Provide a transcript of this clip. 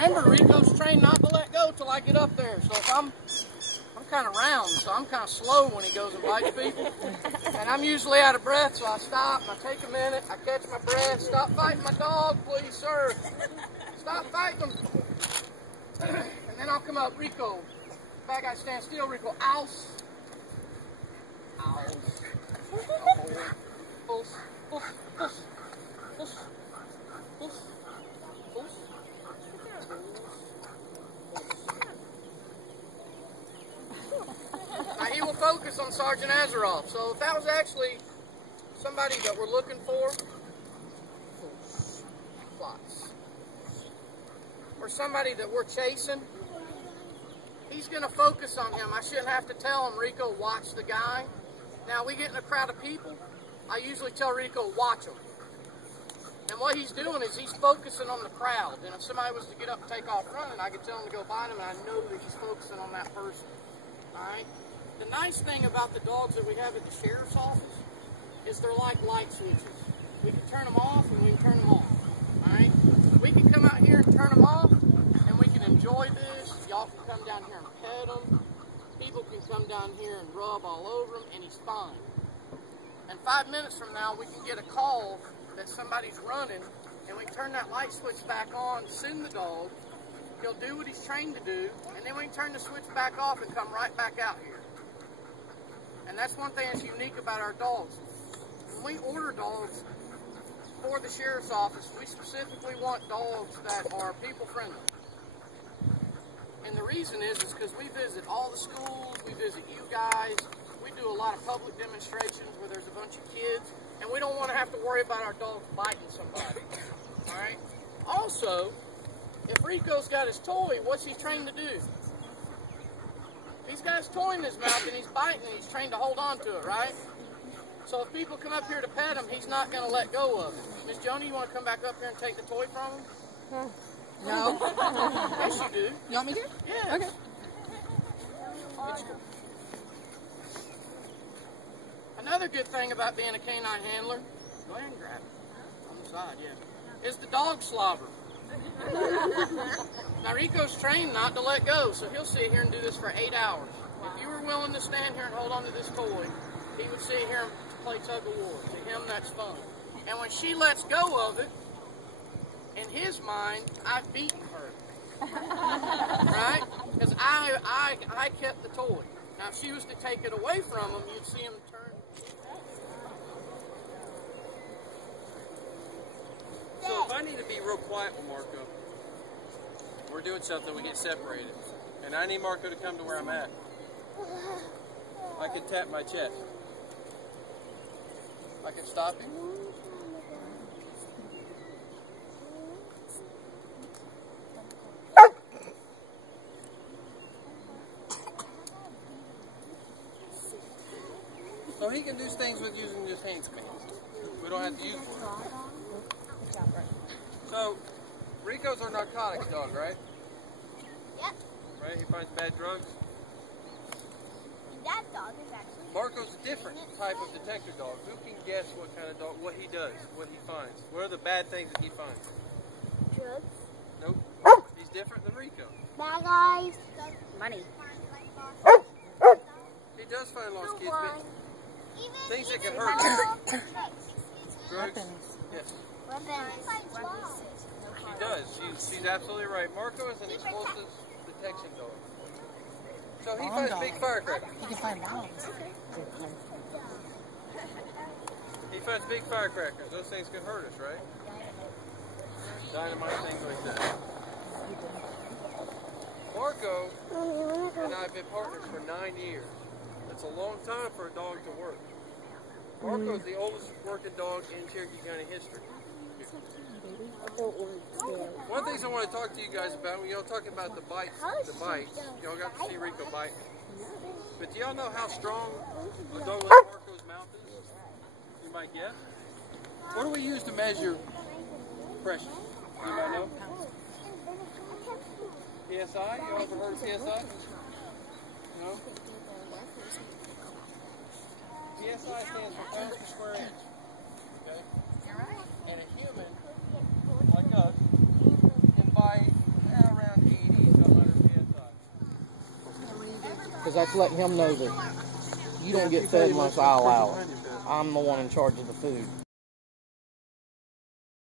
Remember, Rico's trained not to let go till I get up there. So if I'm kind of round, so I'm kind of slow when he goes and bites people. And I'm usually out of breath, so I stop, and I take a minute, I catch my breath. Stop fighting my dog, please, sir. Stop fighting him. And then I'll come up, Rico. Bad guy, stand still, Rico. Ows. Ows. Push, push, push, push, push, push. Now he will focus on Sergeant Azaroff. So if that was actually somebody that we're looking for, or somebody that we're chasing, he's going to focus on him. I shouldn't have to tell him, Rico, watch the guy. Now we get in a crowd of people, I usually tell Rico, watch him. And what he's doing is he's focusing on the crowd. And if somebody was to get up and take off running, I could tell him to go bite him, and I know that he's focusing on that person. Alright? The nice thing about the dogs that we have at the sheriff's office is they're like light switches. We can turn them off and we can turn them on. Alright? We can come out here and turn them off, and we can enjoy this. Y'all can come down here and pet them. People can come down here and rub all over him, and he's fine. And 5 minutes from now, we can get a call that somebody's running, and we turn that light switch back on, send the dog. He'll do what he's trained to do, and then we can turn the switch back off and come right back out here. And that's one thing that's unique about our dogs. When we order dogs for the sheriff's office, we specifically want dogs that are people friendly. And the reason is because we visit all the schools, we visit you guys, we do a lot of public demonstrations where there's a bunch of kids, and we don't want to have to worry about our dogs biting somebody. Alright? Also, if Rico's got his toy, what's he trained to do? He's got his toy in his mouth and he's biting, and he's trained to hold on to it, right? So if people come up here to pet him, he's not going to let go of it. Miss Joni, you want to come back up here and take the toy from him? No. Yes, you do. You want me to? Yeah. Okay. Another good thing about being a canine handler, go ahead and grab it. On the side, yeah, is the dog slobber. Now Rico's trained not to let go, so he'll sit here and do this for 8 hours. If you were willing to stand here and hold on to this toy, he would sit here and play tug of war. To him, that's fun. And when she lets go of it, in his mind, I've beaten her. Right? Because I kept the toy. Now if she was to take it away from him, you'd see him turn. So if I need to be real quiet with Marco, we're doing something, we get separated, and I need Marco to come to where I'm at, I can tap my chest. I can stop him. So he can do things with using just hand commands. We don't have to use words. So, Rico's our narcotics dog, right? Yep. Right? He finds bad drugs. That dog is actually... Marco's a different type of detector dog. Who can guess what kind of dog, what he does, what he finds? What are the bad things that he finds? Drugs. Nope. He's different than Rico. Bad guys. Money. He does find lost kids, but things that can Even hurt. Drugs? Weapons. Yes. Weapons. She does. She's absolutely right. Marco is an explosive detection dog. So he finds big firecrackers. You can find bombs. He finds big firecrackers. Those things can hurt us, right? Dynamite, things like that. Marco and I have been partners for 9 years. That's a long time for a dog to work. Marco is the oldest working dog in Cherokee County history. One of the things I want to talk to you guys about, when y'all talking about the bites, y'all got to see Rico bite. But do y'all know how strong a dog like Marco's mouth is? You might guess. What do we use to measure pressure? Anybody know? PSI? Y'all ever heard of PSI? No? PSI stands for pounds per square inch. Okay? And a human, like us, can bite because that's letting him know that you don't get fed unless I allow it. I'm the one in charge of the food.